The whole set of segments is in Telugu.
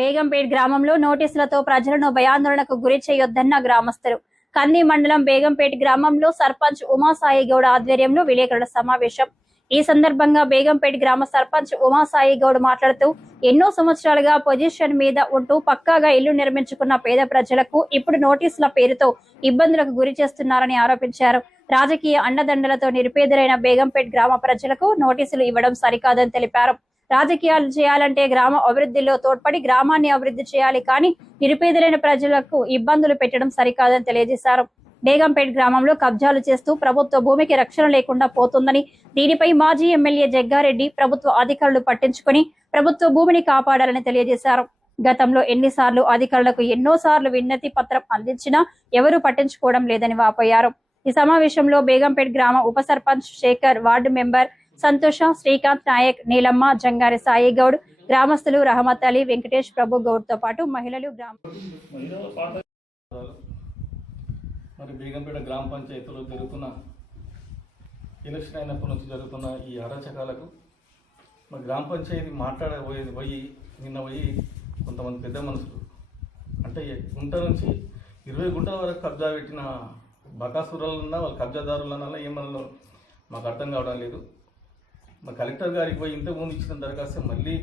బేగంపేట్ గ్రామంలో నోటీసులతో ప్రజలను భయాందోళనకు గురి చేయొద్దన్న గ్రామస్తులు. కంది మండలం బేగంపేట్ గ్రామంలో సర్పంచ్ ఉమాసాయి గౌడ్ ఆధ్వర్యంలో విలేకరుల సమావేశం. ఈ సందర్భంగా బేగంపేట్ గ్రామ సర్పంచ్ ఉమాసాయి గౌడ్ మాట్లాడుతూ, ఎన్నో సంవత్సరాలుగా పొజిషన్ మీద ఉంటూ పక్కాగా ఇల్లు నిర్మించుకున్న పేద ప్రజలకు ఇప్పుడు నోటీసుల పేరుతో ఇబ్బందులకు గురి చేస్తున్నారని ఆరోపించారు. రాజకీయ అండదండలతో నిరుపేదలైన బేగంపేట్ గ్రామ ప్రజలకు నోటీసులు ఇవ్వడం సరికాదని తెలిపారు. రాజకీయాలు చేయాలంటే గ్రామ అభివృద్ధిలో తోడ్పడి గ్రామాన్ని అభివృద్ధి చేయాలి, కానీ నిరుపేదలైన ప్రజలకు ఇబ్బందులు పెట్టడం సరికాదని తెలియజేశారు. బేగంపేట్ గ్రామంలో కబ్జాలు చేస్తూ ప్రభుత్వ భూమికి రక్షణ లేకుండా పోతుందని, దీనిపై మాజీ ఎమ్మెల్యే జగ్గారెడ్డి ప్రభుత్వ అధికారులు పట్టించుకుని ప్రభుత్వ భూమిని కాపాడాలని తెలియజేశారు. గతంలో ఎన్నిసార్లు అధికారులకు ఎన్నోసార్లు విన్నతి పత్రం అందించినా ఎవరూ పట్టించుకోవడం లేదని వాపోయారు. ఈ సమావేశంలో బేగంపేట్ గ్రామ ఉప సర్పంచ్ శేఖర్, వార్డు మెంబర్ సంతోష, శ్రీకాంత్ నాయక్, నీలమ్మ, జంగారి సాయి గౌడ్, గ్రామస్తులు రహమత్ అలీ, వెంకటేష్, ప్రభు గౌడ్ తో పాటు మహిళలు మరి బేగంపేట గ్రామ పంచాయతీలో జరుగుతున్న ఎలక్షన్ అయినప్పటి నుంచి జరుగుతున్న ఈ అరాచకాలకు మరి గ్రామ పంచాయతీ నిన్న పోయి కొంతమంది పెద్ద మనుషులు అంటే గుంట నుంచి 20 గుంటల వరకు కబ్జా పెట్టిన బకాసురాలన్నా వాళ్ళ కబ్జాదారులన్నా ఏమన్నా మాకు అర్థం కావడం లేదు. మా కలెక్టర్ గారికి పోయి ఇంతకుముందు ఇచ్చిన దరఖాస్తు మళ్ళీ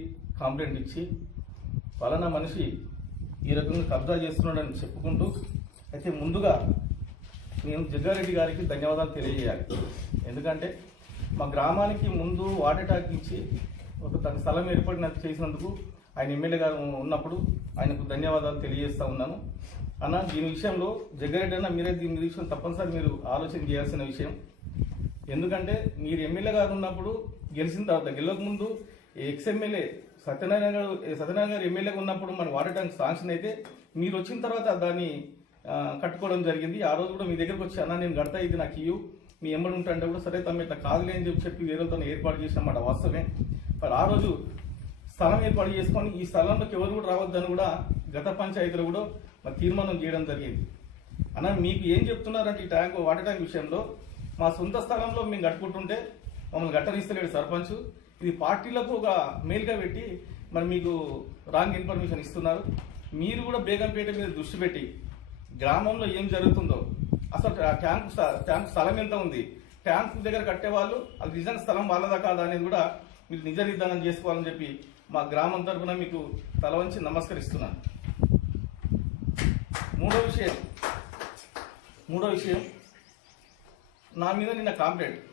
కంప్లైంట్ ఇచ్చి పలానా మనిషి ఈ రకంగా కబ్జా చేస్తున్నాడని చెప్పుకుంటూ, అయితే ముందుగా నేను జగ్గారెడ్డి గారికి ధన్యవాదాలు తెలియజేయాలి. ఎందుకంటే మా గ్రామానికి ముందు వాటర్ అటాక్ ఇచ్చి ఒక తన స్థలం ఏర్పడిన చేసినందుకు ఆయన ఎమ్మెల్యే గారు ఉన్నప్పుడు ఆయనకు ధన్యవాదాలు తెలియజేస్తూ ఉన్నాను. అన్న, దీని విషయంలో జగ్గారెడ్డి అన్న మీరే దీని విషయం తప్పనిసరి మీరు ఆలోచన చేయాల్సిన విషయం. ఎందుకంటే మీరు ఎమ్మెల్యే గారు ఉన్నప్పుడు గెలిచిన తర్వాత గెలవక ముందు ఎక్స్ఎమ్మెల్యే సత్యనారాయణ గారు ఎమ్మెల్యేగా ఉన్నప్పుడు మన వాటర్ ట్యాంక్ శాంక్షన్ అయితే మీరు వచ్చిన తర్వాత దాన్ని కట్టుకోవడం జరిగింది. ఆ రోజు కూడా మీ దగ్గరకు వచ్చి, అన్న నేను కడతా, ఇది నాకు ఇవ్వు, మీ ఎమ్మడి ఉంటా అంటే కూడా సరే తమ్మ ఇట్లా కాదులే అని చెప్పి వేరేతో ఏర్పాటు చేసినమాట వాస్తవమే. మరి ఆ రోజు స్థలం ఏర్పాటు చేసుకొని ఈ స్థలంలోకి ఎవరు కూడా రావద్దని కూడా గత పంచాయతీలో కూడా మరి తీర్మానం చేయడం జరిగింది. అన్న, మీకు ఏం చెప్తున్నారంటే ఈ ట్యాంక్ వాటర్ ట్యాంక్ విషయంలో మా సొంత స్థలంలో మేము కట్టుకుంటుంటే మమ్మల్ని గట్టనిస్తలేడు సర్పంచ్. ఇది పార్టీలకు ఒక మెయిల్గా పెట్టి మరి మీకు రాంగ్ ఇన్ఫర్మేషన్ ఇస్తున్నారు. మీరు కూడా బేగంపేట మీద దృష్టి పెట్టి గ్రామంలో ఏం జరుగుతుందో, అసలు ట్యాంక్ స్థలం ఎంత ఉంది, ట్యాంక్ దగ్గర కట్టేవాళ్ళు అది నిజంగా స్థలం వాళ్ళదా కాదా అనేది కూడా మీరు నిజ నిర్ధారణ చేసుకోవాలని చెప్పి మా గ్రామం తరఫున మీకు తల వంచి నమస్కరిస్తున్నాను. మూడో విషయం నా మీద నిన్న కంప్లైంట్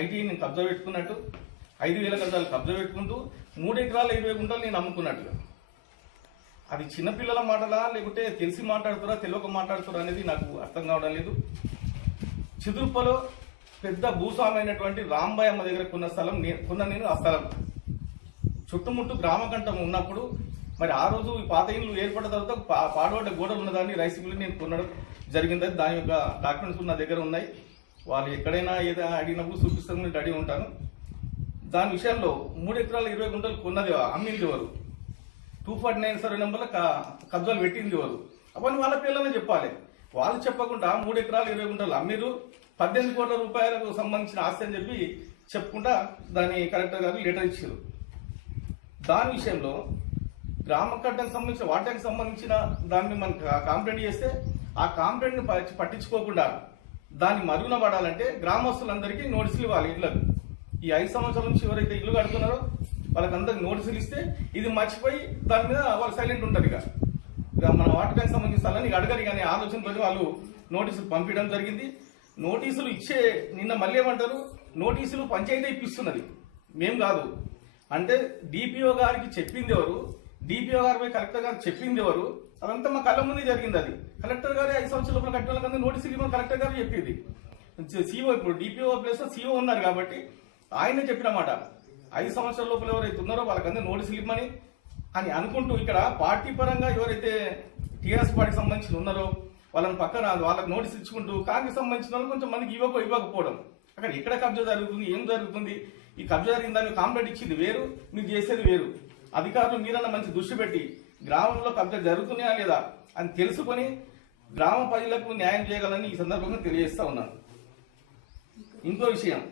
ఐటీ నేను కబ్జా పెట్టుకున్నట్టు 5,000 గజాలు కబ్జా పెట్టుకుంటూ 3 ఎకరాల 20 గుంటలు నేను అమ్ముకున్నట్టుగా. అది చిన్నపిల్లల మాటలా లేకుంటే తెలిసి మాట్లాడుతారా తెలియక మాట్లాడుతారా అనేది నాకు అర్థం కావడం లేదు. చిదురుప్పలో పెద్ద భూస్వామి అయినటువంటి రాంబాయ్ అమ్మ దగ్గర నేను ఆ స్థలం చుట్టుముట్టు గ్రామకంఠం ఉన్నప్పుడు మరి ఆ రోజు ఈ పాత ఇల్లు ఏర్పడిన తర్వాత పాడబడ్డ గోడలు ఉన్నదాన్ని రైస్ మిల్లు నేను కొనడం జరిగింది. దాని యొక్క డాక్యుమెంట్స్ నా దగ్గర ఉన్నాయి. వాళ్ళు ఎక్కడైనా ఏదో అడిగినప్పుడు చూపిస్తాను, నేను రెడీ ఉంటాను. దాని విషయంలో 3 ఎకరాల 20 గుంటలు కొన్నది అమ్మింది ఎవరు, 249 సర్వే నెంబర్లో కబ్జాలు పెట్టింది ఎవరు, అవన్నీ వాళ్ళ పేర్లనే చెప్పాలి. వాళ్ళు చెప్పకుండా 3 ఎకరాల 20 గుంటలు అమ్మిరు, 18 కోట్ల రూపాయలకు సంబంధించిన ఆస్తి అని చెప్పి చెప్పుకుంటా దాని కలెక్టర్ గారు లెటర్ ఇచ్చారు. దాని విషయంలో గ్రామ కట్టకు సంబంధించిన వాటానికి సంబంధించిన దాన్ని మనం కంప్లైంట్ చేస్తే ఆ కంప్లైంట్ని పట్టించుకోకుండా దాన్ని మరుగున పడాలంటే గ్రామస్తులందరికీ నోటీసులు ఇవ్వాలి. ఇళ్లకు ఈ 5 సంవత్సరాల నుంచి ఎవరైతే ఇల్లు కడుతున్నారో వాళ్ళకందరికి నోటీసులు ఇస్తే ఇది మర్చిపోయి దాని మీద వాళ్ళు సైలెంట్ ఉంటారు. ఇక మన వాటకానికి సంబంధించిన స్థలాన్ని అడగరు కానీ ఆలోచనతో వాళ్ళు నోటీసులు పంపించడం జరిగింది. నోటీసులు ఇచ్చే నిన్న మళ్ళీ ఏమంటారు, నోటీసులు పంచాయతీ ఇప్పిస్తున్నది మేం కాదు అంటే డిపిఓ గారికి చెప్పింది ఎవరు, డిపిఓ గారిపై కలెక్టర్ గారికి చెప్పింది ఎవరు, అదంతా మా కళ్ళ ముందే జరిగింది. అది కలెక్టర్ గారే 5 సంవత్సరాల లోపల కట్టిన వాళ్ళకంతా నోటీసులు ఇవ్వమని కలెక్టర్ గారు చెప్పింది. సిఓ ఇప్పుడు డిపిఓ ప్లేస్ సిఓ ఉన్నారు కాబట్టి ఆయనే చెప్పిన మాట 5 సంవత్సరాల లోపల ఎవరైతే ఉన్నారో వాళ్ళకంతా నోటీసులు ఇవ్వమని అని అనుకుంటూ ఇక్కడ పార్టీ పరంగా ఎవరైతే టీఆర్ఎస్ పార్టీకి సంబంధించిన ఉన్నారో వాళ్ళని పక్కన వాళ్ళకి నోటీసులు ఇచ్చుకుంటూ కాంగ్రెస్ సంబంధించిన వాళ్ళు కొంచెం మందికి ఇవ్వకపోవడం, అక్కడ ఎక్కడ కబ్జా జరుగుతుంది, ఏం జరుగుతుంది, ఈ కబ్జా జరిగిన దాన్ని కంప్లైంట్ ఇచ్చింది వేరు, మీరు చేసేది వేరు. అధికారులు మీరన్నా మంచి దృష్టి పెట్టి గ్రామంలో కబ్జా జరుగుతున్నాయా లేదా అని తెలుసుకొని గ్రామ ప్రజలకు న్యాయం చేయగలని ఈ సందర్భంగా తెలియజేస్తా ఉన్నాను. ఇంకో విషయం,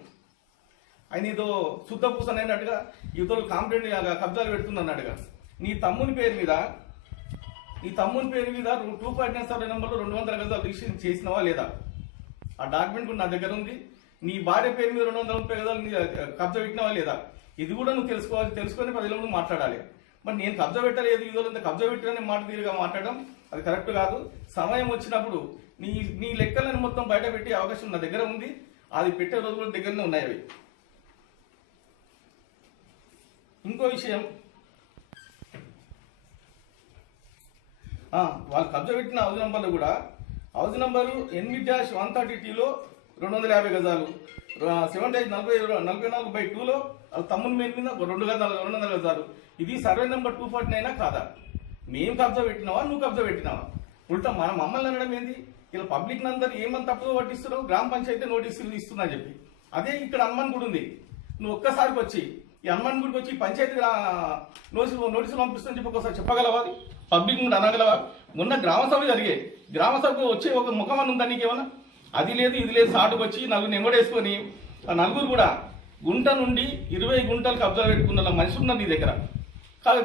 ఆయన ఏదో శుద్ధ పూసనైనట్టుగా యువతలు కంప్లైంట్ కబ్జాలు పెడుతున్నట్టుగా నీ తమ్ముని పేరు మీద 2.9 సర్వే నెంబర్లో 200 గజాలు రిజిస్ట్రేషన్ చేసినావా లేదా? ఆ డాక్యుమెంట్ కూడా నా దగ్గర ఉంది. నీ భార్య పేరు మీద 230 గజాలు కబ్జా పెట్టినావా లేదా? ఇది కూడా నువ్వు తెలుసుకొని ప్రజల ముందు మాట్లాడాలి. మరి నేను కబ్జా పెట్టలేదు, ఇదోళ్ళంతా కబ్జా పెట్టినని మాట తీరుగా మాట్లాడడం అది కరెక్ట్ కాదు. సమయం వచ్చినప్పుడు నీ లెక్కలను మొత్తం బయట పెట్టే అవకాశం నా దగ్గర ఉంది. అది పెట్టే రోజుల దగ్గరనే ఉన్నాయి అవి. ఇంకో విషయం, వాళ్ళు కబ్జా పెట్టిన హౌస్ నంబర్లు కూడా హౌస్ నంబరు 8-130Tలో 250 గజాలు, 7-44/2లో తమ్ముని మీద 200 గజాలు. ఇది సర్వే నెంబర్ 249 కాదా? మేము కబ్జా పెట్టినావా, నువ్వు కబ్జా పెట్టినావా? ఉల్టా మమ్మల్ని అనడం ఏంది? ఇలా పబ్లిక్ అందరూ ఏమని తప్పుగా పట్టిస్తున్నావు? గ్రామ పంచాయతీ నోటీసులు ఇస్తున్నా చెప్పి. అదే ఇక్కడ హనుమాన్ గుడి ఉంది. నువ్వు ఒక్కసారికి వచ్చి ఈ హనుమాన్ గుడికి వచ్చి పంచాయతీ నోటీసులు పంపిస్తుందని చెప్పి ఒకసారి చెప్పగలవా? పబ్లిక్ నుండి అనగలవా? మొన్న గ్రామ సభ జరిగే గ్రామ సభకు వచ్చే ఒక ముఖం అని ఉందా నీకేమన్నా? అది లేదు ఇది లేదు, సాటుకు వచ్చి నలుగురు ఎంగడేసుకొని ఆ నలుగురు కూడా గుంట నుండి 20 గుంటలు కబ్జా పెట్టుకున్న మనిషి ఉన్నారు నీ దగ్గర.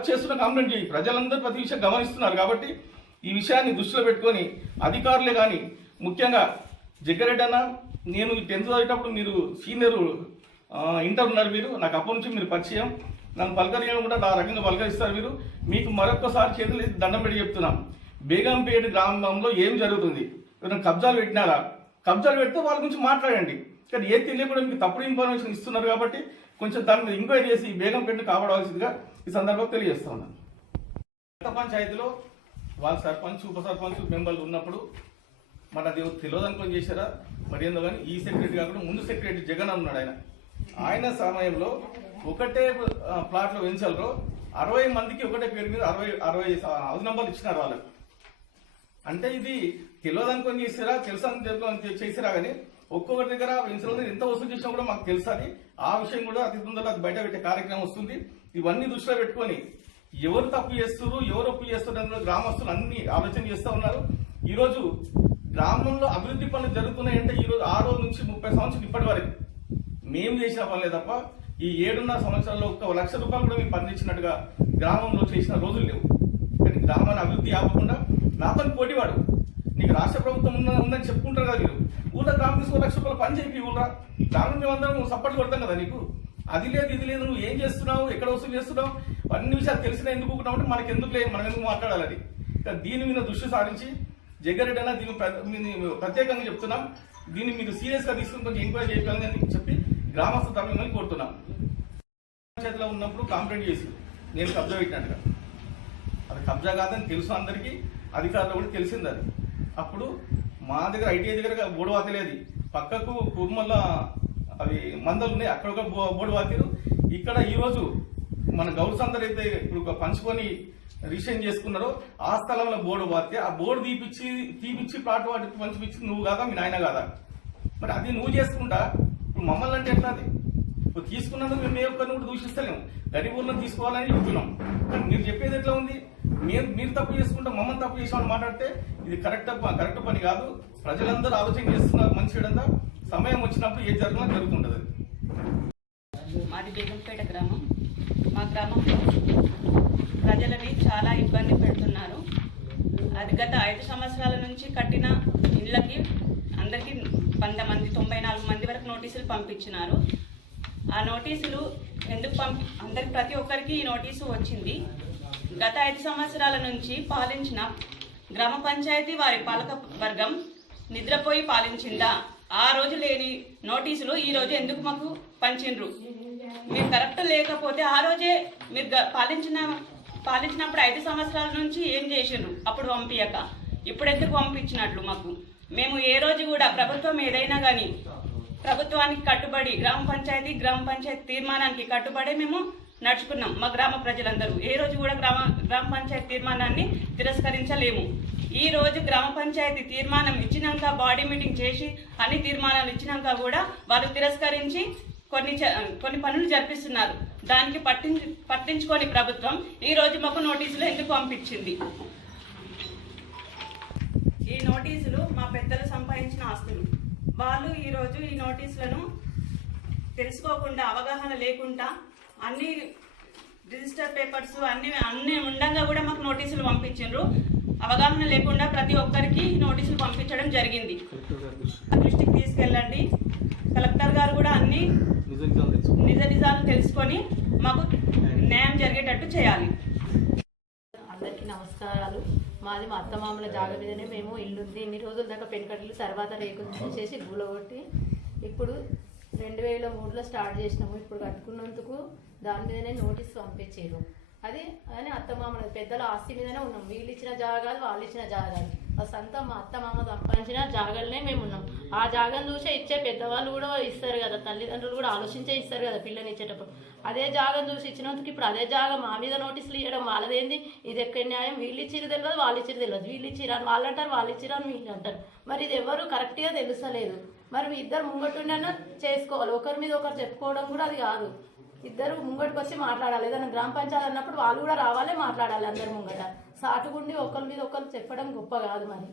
చేస్తున్న కంప్లైంట్ చేయి. ప్రజలందరూ ప్రతి విషయం గమనిస్తున్నారు కాబట్టి ఈ విషయాన్ని దృష్టిలో పెట్టుకొని అధికారులే కానీ ముఖ్యంగా జగ్గారెడ్డి అన్న, నేను 10th చదివేటప్పుడు మీరు సీనియర్ ఇంటర్ ఉన్నారు, మీరు నాకు అప్పటి నుంచి మీరు పరిచయం, నన్ను పలకరియడం కూడా ఆ రకంగా పలకరిస్తారు మీరు. మీకు మరొకసారి చేతులు దండం పెట్టి చెప్తున్నాం, బేగంపేట గ్రామంలో ఏం జరుగుతుంది? ఎవరైనా కబ్జాలు పెట్టినారా? కబ్జాలు పెడితే వాళ్ళ గురించి మాట్లాడండి. కానీ ఏది తెలియకుండా మీకు తప్పుడు ఇన్ఫర్మేషన్ ఇస్తున్నారు కాబట్టి కొంచెం దాని మీద ఎంక్వైరీ చేసి బేగంపేటను కాపాడవలసిందిగా ఈ సందర్భంగా తెలియజేస్తా ఉన్నాను. పంచాయతీలో వాళ్ళ సర్పంచ్, ఉప సర్పంచ్ మెంబర్లు ఉన్నప్పుడు మరి అది తెలియదు అనుకొని చేశారా మరి ఏందో కానీ ఈ సెక్రటరీ కాకుండా ముందు సెక్రటరీ జగన్ ఉన్నాడు. ఆయన సమయంలో ఒకటే ప్లాట్లో వెంచల్లో 60 మందికి ఒకటే పేరు మీద 60 హౌస్ నంబర్లు ఇచ్చినారు వాళ్ళకి. అంటే ఇది తెలియదు అనుకొని చేసారా, తెలుసా చేసారా కానీ ఒక్కొక్కటి దగ్గర వెంచల్లో ఎంత వసూలు చేసినా కూడా మాకు తెలుసని ఆ విషయం కూడా అతి తొందరలో అది బయట పెట్టే కార్యక్రమం వస్తుంది. ఇవన్నీ దృష్టిలో పెట్టుకొని ఎవరు తప్పు చేస్తున్నారు, ఎవరు ఒప్పు చేస్తున్నారు గ్రామస్తులు అన్ని ఆలోచన చేస్తూ ఉన్నారు. ఈరోజు గ్రామంలో అభివృద్ధి పనులు జరుగుతున్నాయంటే ఈరోజు ఆ రోజు నుంచి 30 సంవత్సరాలు ఇప్పటి వరకు మేము చేసిన పనులే తప్ప ఈ 7.5 సంవత్సరాల్లో 1 లక్ష రూపాయలు కూడా మేము పండించినట్టుగా గ్రామంలో చేసిన రోజులు లేవు. కానీ గ్రామాన్ని అభివృద్ధి ఆపకుండా నాతో పోటీవాడు, నీకు రాష్ట్ర ప్రభుత్వం ఉందని చెప్పుకుంటారు కదా మీరు, ఊళ్ళో గ్రామం తీసుకుని 1 లక్ష రూపాయలు పని చెప్పి ఊళ్ళో గ్రామం మేమందరం నువ్వు సపోర్ట్ కొడతాం కదా. నీకు అది లేదు ఇది లేదు, నువ్వు ఏం చేస్తున్నావు, ఎక్కడ వసూలు చేస్తున్నావు, అన్ని విషయాలు తెలిసినా ఎందుకు అంటే మనకి ఎందుకు లేదు, మనం ఎందుకు మాట్లాడాలని. దీని మీద దృష్టి సారించి జగ్గారెడ్డి అన్న దీన్ని ప్రత్యేకంగా చెప్తున్నాం, దీన్ని మీరు సీరియస్ గా తీసుకుని కొంచెం ఎంక్వైరీ చేయాలని చెప్పి గ్రామస్తుల తరఫున కోరుతున్నాం. పంచాయతీలో ఉన్నప్పుడు కంప్లైంట్ చేసి నేను కబ్జా పెట్టినట్టుగా, అది కబ్జా కాదని తెలుసు అందరికీ, అధికారులు కూడా తెలిసింది. అది అప్పుడు మా దగ్గర ఐటీఐ దగ్గర బోర్డు వాతలేదు, పక్కకు కుర్మల్ల అవి మందలు ఉన్నాయి, అక్కడ ఒక బోర్డు వాతారు. ఇక్కడ ఈరోజు మన గౌడ్స్ అందరూ అయితే ఇప్పుడు పంచుకొని రిజిస్ట్రేషన్ చేసుకున్నారో ఆ స్థలంలో బోర్డు వాతే ఆ బోర్డు తీపిచ్చి ప్లాట్ వాటికి పంచిపించి నువ్వు కాదా మీ నాయన కాదా? మరి అది నువ్వు చేసుకుంటా ఇప్పుడు మమ్మల్ని అంటే ఎట్లా? అది తీసుకున్నందుకు మేము ఏ ఒక్కరిని కూడా దూషిస్తలేము, గరీబులను తీసుకోవాలని చెప్తున్నాం. కానీ మీరు చెప్పేది ఎట్లా ఉంది? మీరు తప్పు చేసుకుంటే మమ్మల్ని తప్పు చేసామని మాట్లాడితే ఇది కరెక్ట్ పని కాదు. ప్రజలందరూ ఆలోచన చేస్తున్నారు, మంచిదంతా సమయం వచ్చినప్పుడు ఏ జరుగుతున్నా జరుగుతుంటది. మాది బేగంపేట గ్రామం. మా గ్రామంలో ప్రజలని చాలా ఇబ్బంది పెడుతున్నారు. అది గత 5 సంవత్సరాల నుంచి కట్టిన ఇళ్ళకి అందరికీ 94 మంది వరకు నోటీసులు పంపించినారు. ఆ నోటీసులు ఎందుకు అందరికి ప్రతి ఒక్కరికి ఈ నోటీసు వచ్చింది. గత 5 సంవత్సరాల నుంచి పాలించిన గ్రామ పంచాయతీ వారి పాలక వర్గం నిద్రపోయి పాలించిందా? ఆ రోజు లేని నోటీసులు ఈ రోజు ఎందుకు మాకు పంచిండ్రు? మీరు కరెక్ట్ లేకపోతే ఆ రోజే మీరు పాలించినప్పుడు 5 సంవత్సరాల నుంచి ఏం చేసిండ్రు? అప్పుడు పంపించక ఇప్పుడు ఎందుకు పంపించినట్లు మాకు? మేము ఏ రోజు కూడా ప్రభుత్వం ఏదైనా కానీ ప్రభుత్వానికి కట్టుబడి గ్రామ పంచాయతీ తీర్మానానికి కట్టుబడి మేము నడుచుకున్నాం. మా గ్రామ ప్రజలందరూ ఏ రోజు కూడా గ్రామ పంచాయతీ తీర్మానాన్ని తిరస్కరించలేము. ఈ రోజు గ్రామ పంచాయతీ తీర్మానం ఇచ్చినాక, బాడీ మీటింగ్ చేసి అన్ని తీర్మానాలు ఇచ్చినాక కూడా వాళ్ళు తిరస్కరించి కొన్ని పనులు జరిపిస్తున్నారు. దానికి పట్టించుకొని ప్రభుత్వం ఈ రోజు మాకు నోటీసులు ఎందుకు పంపించింది? ఈ నోటీసులు మా పెద్దలు సంపాదించిన ఆస్తులు. వాళ్ళు ఈరోజు ఈ నోటీసులను తెలుసుకోకుండా, అవగాహన లేకుండా అన్ని రిజిస్టర్ పేపర్స్ అన్ని ఉండగా కూడా మాకు నోటీసులు పంపించారు. అవగాహన లేకుండా ప్రతి ఒక్కరికి నోటీసులు పంపించడం జరిగింది. దృష్టికి తీసుకెళ్ళండి. కలెక్టర్ గారు కూడా అన్ని నిజ నిజాలు తెలుసుకొని మాకు న్యాయం జరిగేటట్టు చేయాలి. అందరికీ నమస్కారాలు. మాది మా అత్తమామల జాగ మీదనే మేము ఇల్లుంది. ఇన్ని రోజుల దాకా పెంకట్లు తర్వాత రేకులు తీసేసి గూలగొట్టి ఇప్పుడు 2003లో స్టార్ట్ చేసినాము. ఇప్పుడు కట్టుకున్నందుకు దాని మీదనే నోటీస్ పంపించారు. అది అని అత్తమామల పెద్దల ఆస్తి మీదనే ఉన్నాం. వీళ్ళు ఇచ్చిన జాగాలు వాళ్ళు ఇచ్చిన జాగాలు సొంతం మా అత్తమామ సంపాదించిన జాగాలనే మేము ఉన్నాం. ఆ జాగాను చూసే ఇచ్చే పెద్దవాళ్ళు కూడా ఇస్తారు కదా, తల్లిదండ్రులు కూడా ఆలోచించే ఇస్తారు కదా పిల్లని ఇచ్చేటప్పుడు. అదే జాగాను చూసి ఇచ్చినందుకు ఇప్పుడు అదే జాగా మా మీద నోటీసులు ఇవ్వడం వాళ్ళదేంది? ఇది ఎక్కడ న్యాయం? వీళ్ళు ఇచ్చిరు తెలియదు, వాళ్ళు ఇచ్చిరు తెలియదు. వీళ్ళు ఇచ్చిరని వాళ్ళు అంటారు, వాళ్ళు ఇచ్చిరని వీళ్ళు అంటారు. మరి ఇది ఎవరు కరెక్ట్గా తెలుస్తలేదు. మరి మీ ఇద్దరు ముంగటుండైనా చేసుకోవాలి. ఒకరి మీద ఒకరు చెప్పుకోవడం కూడా అది కాదు. ఇద్దరు ముంగటికి వచ్చి మాట్లాడాలి. ఏదైనా గ్రామ పంచాయతీ అన్నప్పుడు వాళ్ళు కూడా రావాలి, మాట్లాడాలి. అందరు ముంగట సాటుకుండి ఒకరి మీద ఒకరు చెప్పడం గొప్ప కాదు. మరి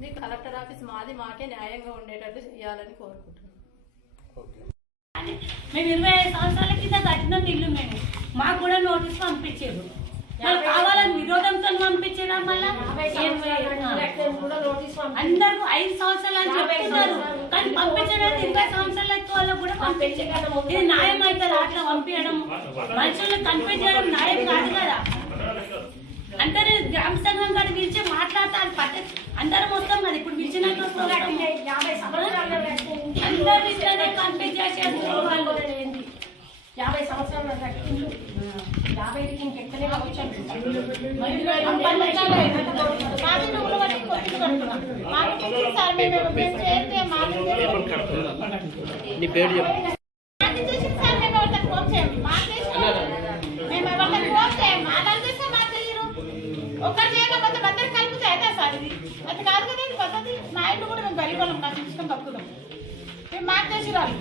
మీ కలెక్టర్ ఆఫీస్ మాకే న్యాయంగా ఉండేటట్టు చేయాలని కోరుకుంటున్నాను. మేము 25 సంవత్సరాల కింద కట్టిన ఇల్లు మేము. మాకు కూడా నోటీస్ పంపించారు. వాళ్ళు కావాలని విరోధంతో పంపించారా? మళ్ళీ అందరూ 5 సంవత్సరాలు అని చెప్తున్నారు, కానీ పంపించడానికి 20 సంవత్సరాల వాళ్ళకు కూడా పంపించారు. ఇది న్యాయం అవుతుంది? అట్లా పంపించడం మనుషులకు కనిపించడం న్యాయం కాదు కదా. అందరూ గ్రామ సంఘం గారు పిలిచి మాట్లాడతారు. పద్ధతి అందరం వస్తాం కదా. ఇప్పుడు పిలిచినట్టు అందరూ ఇట్లనే కంప్లీట్ చేసేది. 50 సంవత్సరాలు 50కి ఇంకెక్కడే నీ పేరు చెప్పు. ఒకరు చేయకపోతే అందరు కలిపితే అయితే సార్ ఇది అది కాదు కదా. ఇది పద్ధతి. మా ఇంట్లో కూడా మేము గరీబ్ నాకు ఇష్టం కప్పుకున్నాం. మేము మాకు చేసి రాదు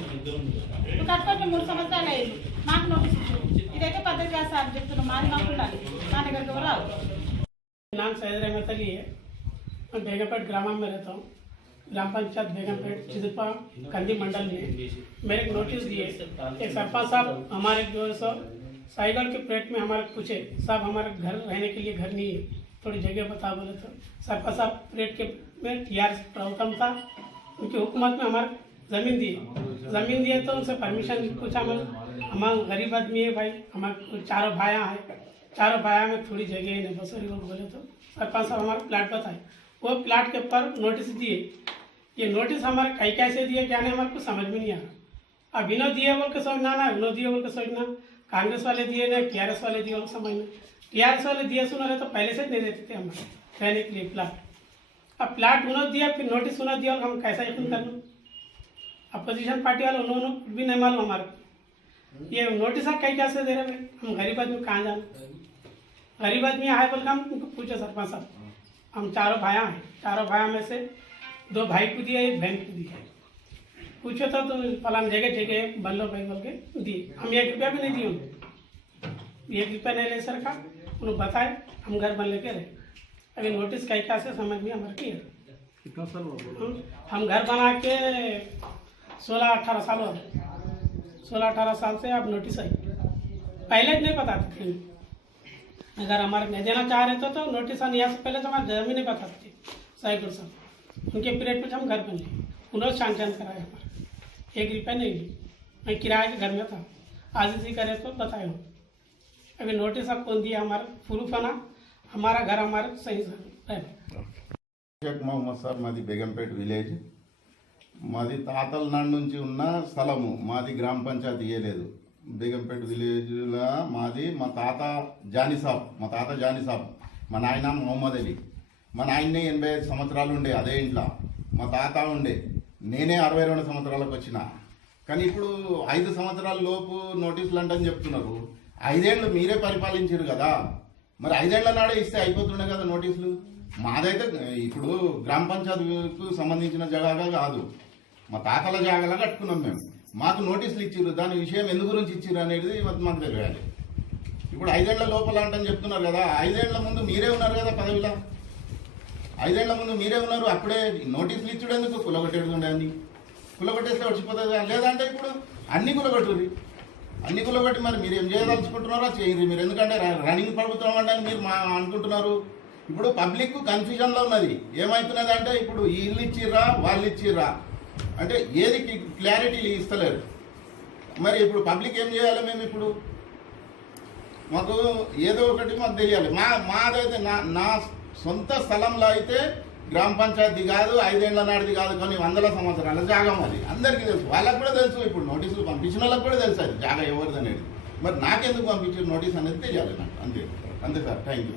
కట్టుకొని 3 సంవత్సరాలు అయ్యింది. మాకు నోటీస్ ఇచ్చారు. ఇదైతే పద్ధతి కాదు సార్ చెప్తున్నాం. మాది మాకు ఉండాలి. మా దగ్గరికి ఎవరు రావు. नाम सैयद रहमत अली है। मैं बेगमपेट ग्राम में रहता हूँ। ग्राम पंचायत बेगमपेट चिदपा कंदी मंडल में मेरे को नोटिस दिए। एक सरपंच साहब हमारे जो है सो साइकिल के प्लेट में हमारे पूछे, साहब हमारे घर रहने के लिए घर नहीं है, थोड़ी जगह बता बोले। तो सरपंच साहब प्लेट के में TR प्रभुत्व था, उनकी हुकूमत में हमारे ज़मीन दिए तो उनसे परमिशन पूछा। हम गरीब आदमी है भाई, हमारे 4 भाया है, 4 भाया में थोड़ी जगह है नहीं बसरी लोग बोले। तो सरपंच साहब हमारा प्लाट बताए, वो प्लाट के ऊपर नोटिस दिए। ये नोटिस हमारे कई कैसे दिए क्या नहीं हमारे को समझ में नहीं आ रहा। अब इन्हों दिए बोल के सोचना ना, उन्होंने दिए बोल के सोचना, कांग्रेस वाले दिए ना TRS वाले दिए बोल समझना। TRS वाले दिए सुना रहे तो पहले से नहीं देते थे हमारे रहने के लिए प्लाट। अब प्लाट उन्होंने दिया, फिर नोटिस उन्होंने दिया, हम कैसा यकीन करना? अपोजिशन पार्टी वाले उन्होंने भी नहीं मालूम हमारे। ये नोटिस कई कैसे दे रहे? हम गरीब आदमी कहाँ जाना? गरीब आदमी आए बोल के हम उनको पूछे सरपंच साहब, हम 4 भाया हैं, 4 भाया में से 2 भाई को दिया, 1 बहन को दिया। पूछो तो फलान जगह बल्लो भाई बोल के दिए। हम 1 रुपया भी नहीं दिए उन्हें, 1 रुपया नहीं ले सर का। उन्होंने बताए हम घर बन लेके रहे। अभी नोटिस कई क्या से समझ में हमारे की है। कितना साल हुआ? हम घर बना के 16-18 साल हो गए। 16-18 साल से अब नोटिस आई। पहले नहीं बताते थे। अगर हमारे नहीं देना चाह रहे तो नोटिस आने से पहले तो हमारे जमीन नहीं बताते थे। साइकिल साहब उनके पीरियड पर हम घर बन लिए, उन्होंने शांत कराया हमारे। 1 रुपया नहीं ली, मैं किराए के घर में था। आज इसी करे तो बताए हूँ। अभी नोटिस अब कौन दिया? हमारा प्रूफ है ना, हमारा घर हमारे सही सर। షేక్ మహమ్మద్ సార్, మాది బేగంపేట్ విలేజ్. మాది తాతల నాటి నుంచి ఉన్న స్థలము, మాది గ్రామ పంచాయతీ ఇయ్యలేదు. బేగంపేట్ విలేజ్లో మాది మా తాత జానీసాబ్, మా నాయన మొహమ్మద్ అలీ. మా నాయన్నే 85 సంవత్సరాలు ఉండే అదే ఇంట్లో, మా తాత ఉండే. నేనే 62 సంవత్సరాలకు వచ్చిన. కానీ ఇప్పుడు 5 సంవత్సరాల లోపు నోటీసులు అంటని చెప్తున్నారు. 5 ఏళ్ళు మీరే పరిపాలించారు కదా, మరి 5 ఏళ్ల నాడే ఇస్తే అయిపోతుండే కదా నోటీసులు. మాదైతే ఇప్పుడు గ్రామ పంచాయతీకు సంబంధించిన జాగా కాదు, మా తాతల జాగాలా కట్టుకున్నాం మేము. మాకు నోటీసులు ఇచ్చిర్రు, దాని విషయం ఎందు గురించి ఇచ్చిర్రు అనేది మాకు తెలియాలి. ఇప్పుడు 5 ఏళ్ల లోపల అంటని చెప్తున్నారు కదా, 5 ఏళ్ల ముందు మీరే ఉన్నారు కదా పదవిలో. 5 ఏళ్ల ముందు మీరే ఉన్నారు, అప్పుడే నోటీసులు ఇచ్చుడేందుకు? కులగొట్టేది ఉండే అన్ని కులగొట్టేస్తే వచ్చిపోతుంది. లేదంటే ఇప్పుడు అన్ని కులగొట్టుర్రి. అన్ని కులగొట్టి మరి మీరు ఏం చేయదలుచుకుంటున్నారో చేయండి మీరు. ఎందుకంటే రన్నింగ్ ప్రభుత్వం అంటే మీరు అనుకుంటున్నారు. ఇప్పుడు పబ్లిక్ కన్ఫ్యూజన్లో ఉన్నది. ఏమవుతున్నది అంటే ఇప్పుడు వీళ్ళు ఇచ్చిర్రా వాళ్ళు ఇచ్చిర్రా అంటే ఏది క్లారిటీ ఇస్తలేరు. మరి ఇప్పుడు పబ్లిక్ ఏం చేయాలి? మేము ఇప్పుడు మాకు ఏదో ఒకటి మాకు తెలియాలి. మాదైతే నా సొంత స్థలంలో అయితే గ్రామ పంచాయతీ కాదు, 5 ఏళ్ల నాటిది కాదు, కొన్ని 100 సంవత్సరాల జాగం అది అందరికీ తెలుసు. వాళ్ళకు కూడా తెలుసు. ఇప్పుడు నోటీసులు పంపించిన వాళ్ళకి కూడా తెలుసు అది జాగా ఎవరిది అనేది. మరి నాకెందుకు పంపించారు నోటీస్ అనేది తెలియాలి నాకు. అంతే సార్. Thank you.